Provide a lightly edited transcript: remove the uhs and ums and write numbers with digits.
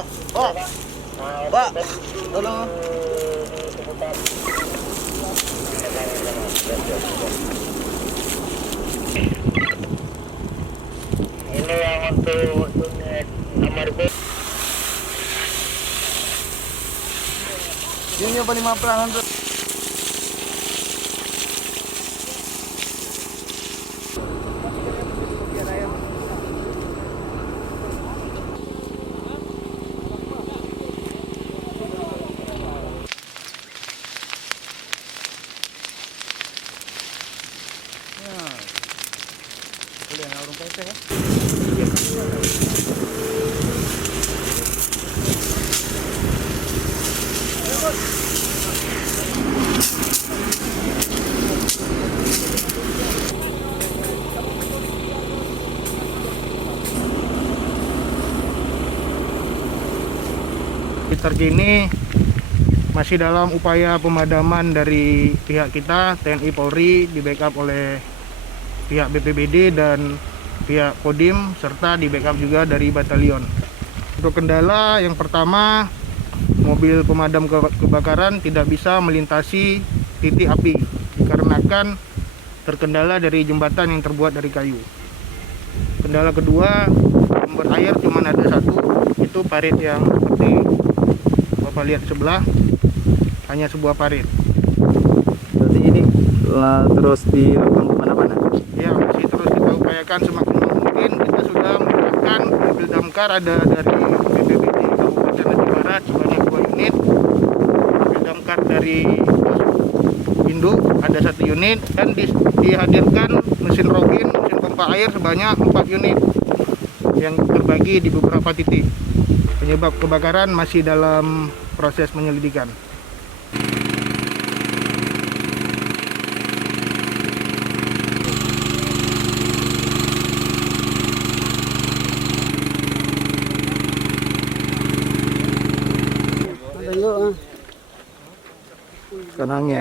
Pak, Pak, tolong. Ini yang untuk unit nomor B. Ini apa 5 peran untuk boleh yang orang PT ya. Terkini masih dalam upaya pemadaman dari pihak kita, TNI Polri, di backup oleh pihak BPBD dan pihak Kodim, serta di backup juga dari batalion. Untuk kendala yang pertama, mobil pemadam kebakaran tidak bisa melintasi titik api dikarenakan terkendala dari jembatan yang terbuat dari kayu. Kendala kedua, sumber air cuma ada satu, itu parit yang seperti Bapak lihat sebelah, hanya sebuah parit. Berarti ini terus dilakukan pemadaman? Ya, masih terus kita upayakan semaksimal mungkin. Kita sudah mengerahkan mobil damkar, ada dari BPBD Kabupaten Aceh Barat sebanyak 2 unit, mobil damkar dari Induk ada 1 unit, dan dihadirkan mesin robin, mesin pompa air sebanyak 4 unit yang terbagi di beberapa titik. Penyebab kebakaran masih dalam proses penyelidikan. Sekarang ya.